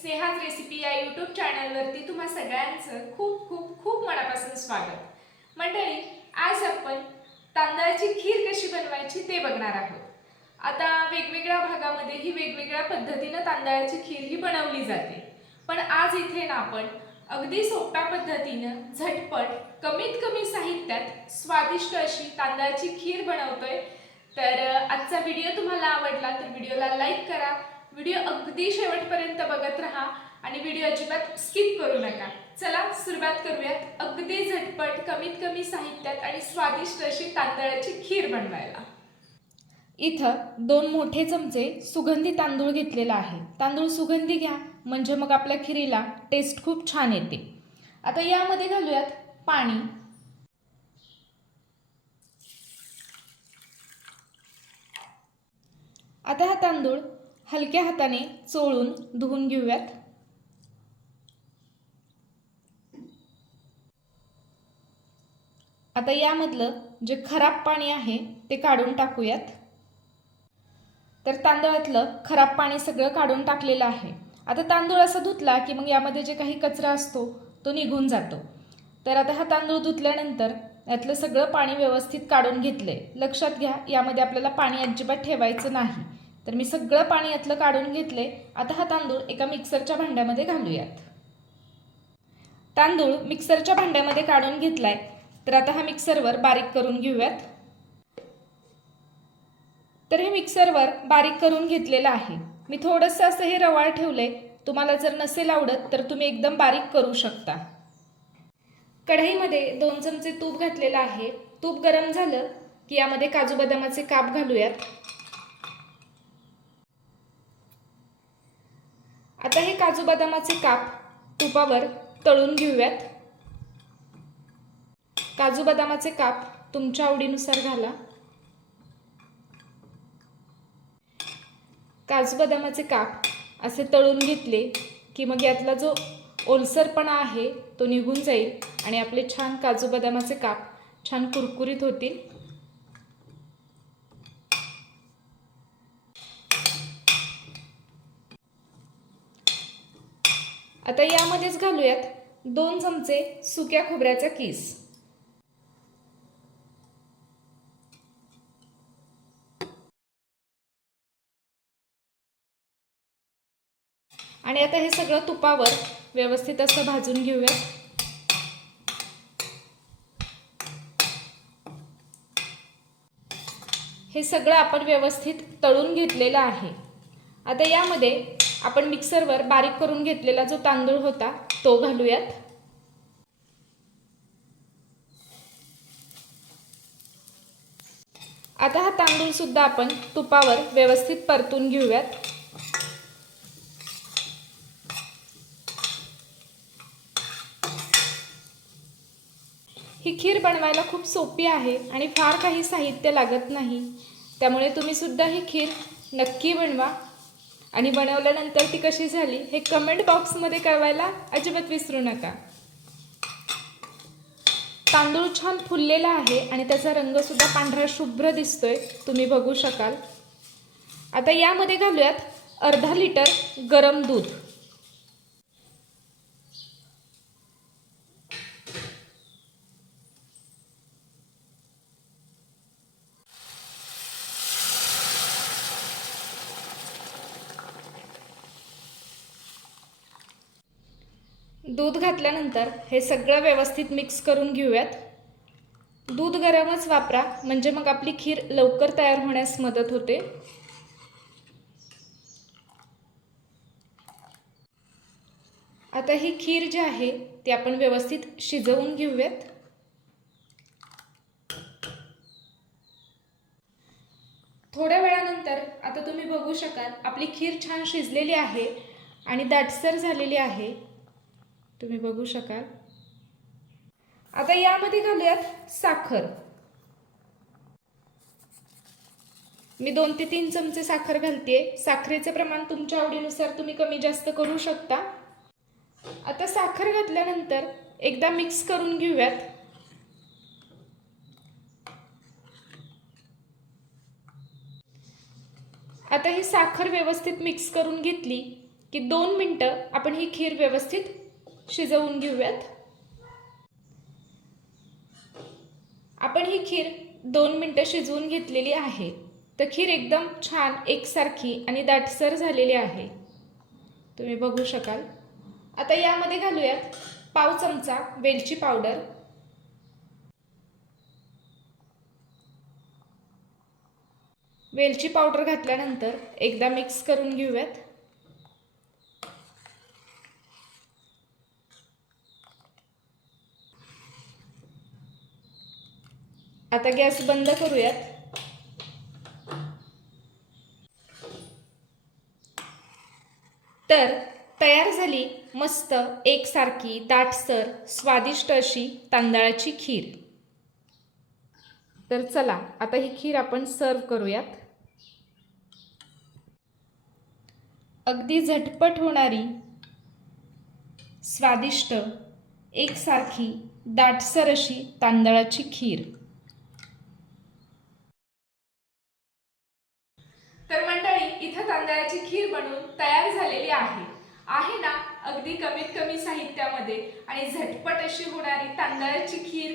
स्नेहाच recipe या YouTube चॅनलवरती तुम्हा सगळ्यांचं खूप खूप खूप मनापासून स्वागत. मंडळी आज आपण तांदळाची खीर कशी बनवायची ते बघणार आहोत. आता वेगवेगळ्या भागामध्ये ही वेगवेगळ्या पद्धतीनं तांदळाची खीर ही बनवली जाते. पण आज इथे ना आपण अगदी सोप्या पद्धतीनं झटपट कमीत कमी साहित्यात स्वादिष्ट अशी तांदळाची खीर बनवतोय. तर आजचा व्हिडिओ तुम्हाला आवडला तर व्हिडिओला लाईक करा व्हिडिओ अगदी शेवटपर्यंत बघत राहा आणि व्हिडिओ अजिबात स्किप करू नका. चला सुरुवात करूयात. अगदी झटपट कमीत कमी साहित्यात आणि स्वादिष्ट अशी तांदळाची खीर बनवायला. इथं दोन मोठे चमचे सुगंधी तांदूळ घेतलेला आहे. तांदूळ सुगंधी घ्या म्हणजे मग आपल्या खिरीला टेस्ट खूप छान येते. आता यामध्ये घालूयात पाणी. आता हा तांदूळ हलक्या हाताने चोळून धुवून घेऊयात. आता यामधलं जे खराब पाणी आहे ते काढून टाकूयात. तर तांदळातलं खराब पाणी सगळं काढून टाकलेलं आहे. आता तांदूळ असा धुतला की मग यामध्ये जे काही कचरा असतो तो निघून जातो. तर आता हा तांदूळ धुतल्यानंतर यातलं सगळं पाणी व्यवस्थित काढून घेतलंय. लक्षात घ्या यामध्ये आपल्याला पाणी अजिबात ठेवायचं नाही. तर मी सगळं पाणी यातलं काढून घेतले आता हा तांदूळ एका मिक्सरच्या भांड्यामध्ये घालूयात. तांदूळ मिक्सरच्या भांड्यामध्ये काढून घेतलाय. तर आता हा मिक्सरवर बारीक करून घेऊयात. तर हे मिक्सरवर बारीक करून घेतलेलं आहे. मी थोडंसं असं हे रवाळ ठेवलंय. तुम्हाला जर नसेल आवडत तर तुम्ही एकदम बारीक करू शकता. कढईमध्ये दोन चमचे तूप घातलेलं आहे. तूप गरम झालं की यामध्ये काजू बदामाचे काप घालूयात. आता हे काजू बदामाचे काप तुपावर तळून घेऊयात. काजू बदामाचे काप तुमच्या आवडीनुसार घाला. काजू बदामाचे काप असे तळून घेतले की मग यातला जो ओलसरपणा आहे तो निघून जाईल आणि आपले छान काजू बदामाचे काप छान कुरकुरीत होतील. आता यामध्येच घालूयात दोन चमचे सुक्या खोबऱ्याचा किस. आणि आता हे सगळं तुपावर व्यवस्थित असं भाजून घेऊयात. हे सगळं आपण व्यवस्थित तळून घेतलेलं आहे. आता यामध्ये आपण मिक्सरवर बारीक करून घेतलेला जो तांदूळ होता तो घालूयात. आता हा तांदूळ सुद्धा आपण तुपावर व्यवस्थित परतून घेऊयात. ही खीर बनवायला खूप सोपी आहे आणि फार काही साहित्य लागत नाही. त्यामुळे तुम्ही सुद्धा ही खीर नक्की बनवा. आणि बनवल्यानंतर ती कशी झाली हे कमेंट बॉक्समध्ये कळवायला अजिबात विसरू नका. तांदूळ छान फुललेला आहे आणि त्याचा रंगसुद्धा पांढरा शुभ्र दिसतोय. तुम्ही बघू शकाल. आता यामध्ये घालूयात अर्धा लिटर गरम दूध. दूध घातल्यानंतर हे सगळं व्यवस्थित मिक्स करून घेऊयात. दूध गरमच वापरा म्हणजे मग आपली खीर लवकर तयार होण्यास मदत होते. आता ही खीर जी आहे ती आपण व्यवस्थित शिजवून घेऊयात. थोड्या वेळानंतर आता तुम्ही बघू शकाल आपली खीर छान शिजलेली आहे आणि दाटसर झालेली आहे. तुम्ही बघू शकाल. आता यामध्ये घालूयात साखर. मी दोन ते तीन चमचे साखर घालते साखरेचे प्रमाण तुमच्या आवडीनुसार तुम्ही कमी जास्त करू शकता. आता साखर घातल्यानंतर एकदा मिक्स करून घेऊयात. आता ही साखर व्यवस्थित मिक्स करून घेतली की दोन मिनटं आपण ही खीर व्यवस्थित शिजवून घेऊयात. आपण ही खीर दोन मिनटं शिजवून घेतलेली आहे. तर खीर एकदम छान एकसारखी आणि दाटसर झालेली आहे. तुम्ही बघू शकाल. आता यामध्ये घालूयात पाव चमचा वेलची पावडर. वेलची पावडर घातल्यानंतर एकदा मिक्स करून घेऊयात. आता गॅस बंद करूयात. तर तयार झाली मस्त एकसारखी दाटसर स्वादिष्ट अशी तांदळाची खीर. तर चला आता ही खीर आपण सर्व करूयात. अगदी झटपट होणारी स्वादिष्ट एकसारखी दाटसर अशी तांदळाची खीर तर मंडळी इथं तांदळाची खीर बनवून तयार झालेली आहे. आहे ना अगदी कमीत कमी साहित्यामध्ये आणि झटपट अशी होणारी तांदळाची खीर.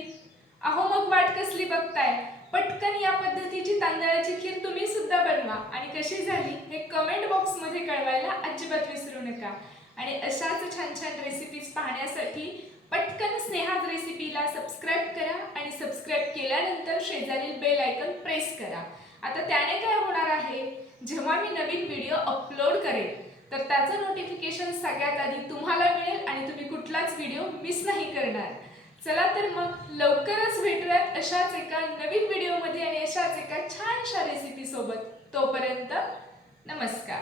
अहो मग वाट कसली बघताय? पटकन या पद्धतीची तांदळाची खीर तुम्ही सुद्धा बनवा. आणि कशी झाली हे कमेंट बॉक्समध्ये कळवायला अजिबात विसरू नका. आणि अशाच छान छान रेसिपीज पाहण्यासाठी पटकन स्नेहाज रेसिपीला सबस्क्राईब करा आणि सबस्क्राईब केल्यानंतर शेजारील बेल आयकन प्रेस करा. आता त्याने काय होणार आहे? जेव्हा मी नवीन व्हिडिओ अपलोड करेल तर त्याचं नोटिफिकेशन सगळ्यात आधी तुम्हाला मिळेल आणि तुम्ही कुठलाच व्हिडिओ मिस नाही करणार. चला तर मग लवकरच भेटूयात अशाच एका नवीन व्हिडिओमध्ये आणि अशाच एका छानशा रेसिपीसोबत तोपर्यंत नमस्कार.